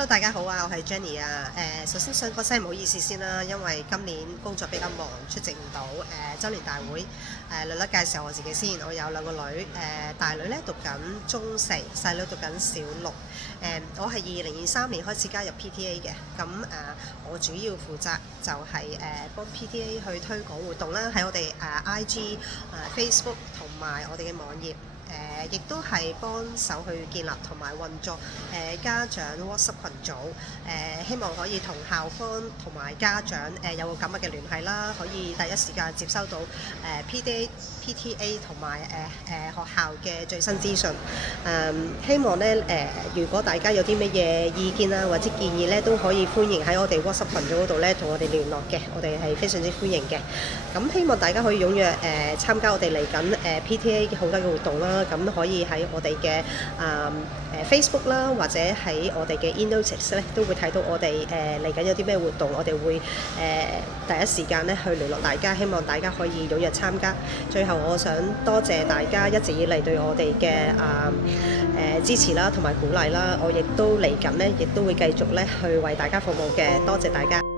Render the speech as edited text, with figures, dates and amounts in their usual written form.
Hello，大家好啊，我係 Jenny 啊。首先想講聲唔好意思先啦，因為今年工作比較忙，出席唔到週年大會。略略介紹我自己先，我有兩個女，大女咧讀緊中四，細女讀緊小六。我係2023年開始加入 PTA 嘅，咁我主要負責就係幫 PTA 去推廣活動啦，喺我哋IG、Facebook 同埋我哋嘅網頁。亦都係幫手去建立同埋運作家長 WhatsApp 群組，希望可以同校方同埋家長有個緊密嘅聯繫啦，可以第一時間接收到PTA 同埋學校嘅最新資訊。希望呢，如果大家有啲乜嘢意見啊或者建議呢，都可以歡迎喺我哋 WhatsApp 群組嗰度呢同我哋聯絡嘅，我哋係非常之歡迎嘅。咁希望大家可以踴躍參加我哋嚟緊PTA 好多嘅活動啦。咁可以喺我哋嘅Facebook 啦，或者喺我哋嘅 Innotics 咧，都會睇到我哋嚟緊有啲咩活動，我哋會第一時間咧去聯絡大家，希望大家可以踴躍參加。最後我想多謝大家一直以嚟對我哋嘅支持啦，同埋鼓勵啦，我亦都嚟緊咧，亦都會繼續咧去為大家服務嘅，多謝大家。